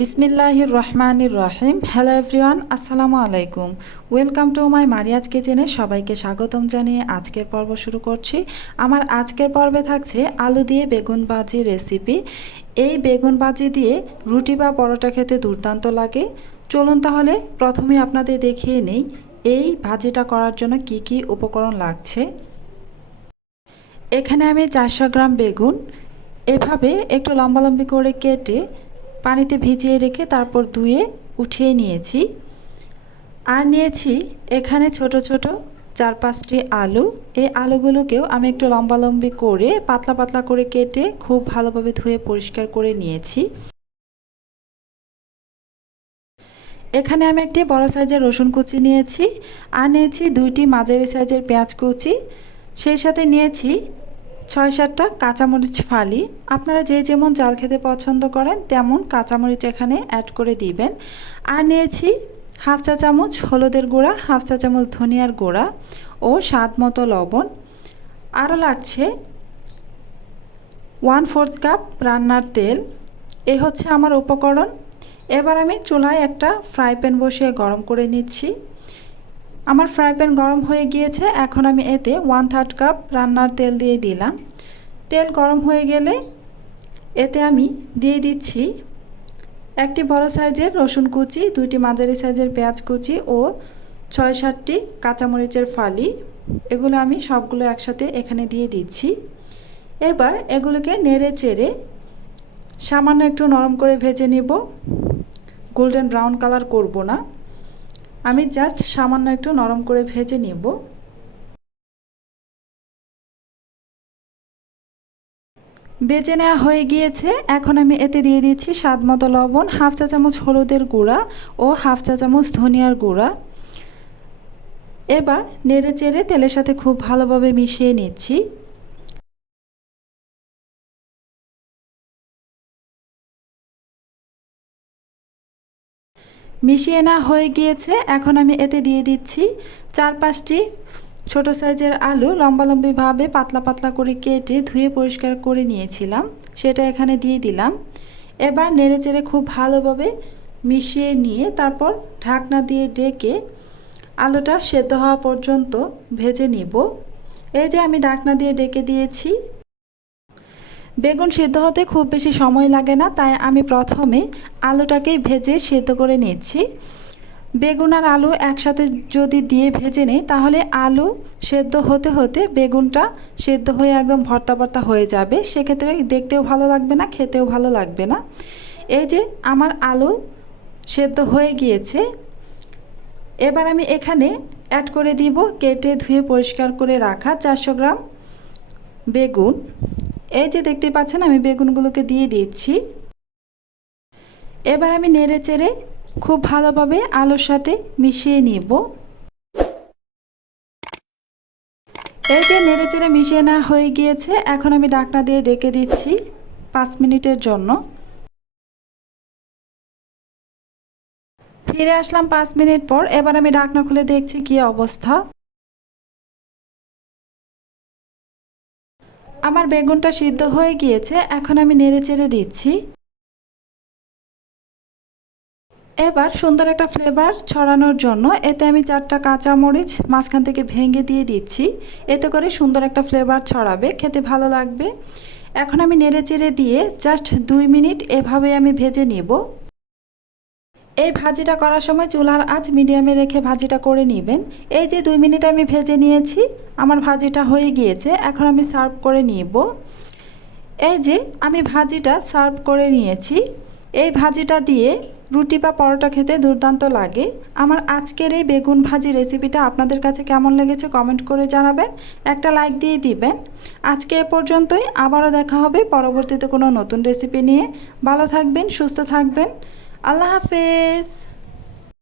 বিসমিল্লাহির রহমানির রহিম। Hello everyone আসসালামু আলাইকুম। ওয়েলকাম টু মাই মারিয়াজ কিচেনে সবাইকে স্বাগতম জানিয়ে আজকের পর্ব শুরু করছি। আমার আজকের পর্বে থাকছে আলু দিয়ে বেগুন ভাজি রেসিপি এই বেগুন ভাজি দিয়ে রুটি বা পরোটা খেতে দুর্দান্ত লাগে। চলুন তাহলে প্রথমে আপনাদের দেখিয়ে নেই, এই ভাজিটা করার জন্য কি কি উপকরণ লাগছে। এখানে আমি চারশো গ্রাম বেগুন। এভাবে একটু লম্বালম্বি করে কেটে পানিতে ভিজিয়ে রেখে তারপর ধুয়ে উঠিয়ে নিয়েছি। আর নিয়েছি এখানে ছোট ছোট চার পাঁচটি আলু। এই আলুগুলোকেও আমি একটু লম্বালম্বি করে, পাতলা পাতলা করে কেটে খুব ভালোভাবে ধুয়ে পরিষ্কার করে নিয়েছি। এখানে আমি একটি বড় সাইজের রসুন কুচি নিয়েছি। আর নিয়েছি দুইটি মাঝারি সাইজের পেঁয়াজ কুচি। সেই সাথে নিয়েছি ছয় সাতটা কাঁচামরিচ ফালি। আপনারা যে যেমন জাল খেতে পছন্দ করেন, তেমন কাঁচামরিচ এখানে অ্যাড করে দিবেন। আর নিয়েছি হাফ চা চামচ হলুদের গুঁড়া, হাফ চা চামচ ধনিয়ার গুঁড়া ও স্বাদ মতো লবণ। আরও লাগছে ওয়ান ফোর্থ কাপ রান্নার তেল। এ হচ্ছে আমার উপকরণ। এবার আমি চুলায় একটা ফ্রাই প্যান বসিয়ে গরম করে নিচ্ছি। আমার ফ্রাই প্যান গরম হয়ে গিয়েছে, এখন আমি এতে ওয়ান থার্ড কাপ রান্নার তেল দিয়ে দিলাম। তেল গরম হয়ে গেলে এতে আমি দিয়ে দিচ্ছি একটি বড় সাইজের রসুন কুচি, দুইটি মাঝারি সাইজের পেঁয়াজ কুচি ও ছয় সাতটি কাঁচামরিচের ফালি। এগুলো আমি সবগুলো একসাথে এখানে দিয়ে দিচ্ছি। এবার এগুলোকে নেড়ে চেড়ে সামান্য একটু নরম করে ভেজে নেব। গোল্ডেন ব্রাউন কালার করব না। আমি জাস্ট সামান্য একটু নরম করে ভেজে নেব। বেজে নেওয়া হয়ে গিয়েছে। এখন আমি এতে দিয়ে দিচ্ছি স্বাদ মতো লবণ, হাফ চা চামচ হলুদের গুঁড়া ও হাফ চা চামচ ধনিয়ার গুঁড়া। এবার নেড়ে চেড়ে তেলের সাথে খুব ভালোভাবে মিশিয়ে নিচ্ছি। মিশিয়ে না হয়ে গিয়েছে, এখন আমি এতে দিয়ে দিচ্ছি চার পাঁচটি ছোট সাইজের আলু লম্বালম্বিভাবে পাতলা পাতলা করে কেটে ধুয়ে পরিষ্কার করে নিয়েছিলাম, সেটা এখানে দিয়ে দিলাম। এবার নেড়ে চেড়ে খুব ভালোভাবে মিশিয়ে নিয়ে তারপর ঢাকনা দিয়ে ডেকে আলুটা সেদ্ধ হওয়া পর্যন্ত ভেজে নিব। এই যে আমি ঢাকনা দিয়ে ডেকে দিয়েছি বেগুন সিদ্ধ হতে খুব বেশি সময় লাগে না, তাই আমি প্রথমে আলুটাকেই ভেজে সেদ্ধ করে নিচ্ছি। বেগুন আর আলু একসাথে যদি দিয়ে ভেজে নেই, তাহলে আলু সেদ্ধ হতে হতে বেগুনটা সেদ্ধ হয়ে একদম ভর্তা ভর্তা হয়ে যাবে। সেক্ষেত্রে দেখতেও ভালো লাগবে না, খেতেও ভালো লাগবে না। এই যে আমার আলু সেদ্ধ হয়ে গিয়েছে। এবার আমি এখানে অ্যাড করে দিব কেটে ধুয়ে পরিষ্কার করে রাখা চারশো গ্রাম বেগুন। এই যে দেখতে পাচ্ছেন, আমি বেগুনগুলোকে দিয়ে দিচ্ছি। এবার আমি নেড়ে চেড়ে খুব ভালোভাবে আলুর সাথে মিশিয়ে নিব। এই যে নেড়ে চেড়ে মিশিয়ে না হয়ে গিয়েছে, এখন আমি ডাকনা দিয়ে ডেকে দিচ্ছি পাঁচ মিনিটের জন্য। ফিরে আসলাম পাঁচ মিনিট পর, এবার আমি ডাকনা খুলে দেখছি কি অবস্থা। আমার বেগুনটা সিদ্ধ হয়ে গিয়েছে, এখন আমি নেড়ে চেড়ে দিচ্ছি। এবার সুন্দর একটা ফ্লেভার ছড়ানোর জন্য এতে আমি চারটা কাঁচামরিচ মাঝখান থেকে ভেঙে দিয়ে দিচ্ছি। এতে করে সুন্দর একটা ফ্লেভার ছড়াবে, খেতে ভালো লাগবে। এখন আমি নেড়ে চেড়ে দিয়ে জাস্ট দুই মিনিট এভাবে আমি ভেজে নেব। এই ভাজিটা করার সময় চুলার আঁচ মিডিয়ামে রেখে ভাজিটা করে নেবেন। এই যে দুই মিনিট আমি ভেজে নিয়েছি, আমার ভাজিটা হয়ে গিয়েছে, এখন আমি সার্ভ করে নিব। এই যে আমি ভাজিটা সার্ভ করে নিয়েছি, এই ভাজিটা দিয়ে রুটি বা পরোটা খেতে দুর্দান্ত লাগে। আমার আজকের এই বেগুন ভাজি রেসিপিটা আপনাদের কাছে কেমন লেগেছে কমেন্ট করে জানাবেন, একটা লাইক দিয়ে দিবেন। আজকে এ পর্যন্তই, আবারও দেখা হবে পরবর্তীতে কোনো নতুন রেসিপি নিয়ে। ভালো থাকবেন, সুস্থ থাকবেন। আল্লাহ হাফেজ।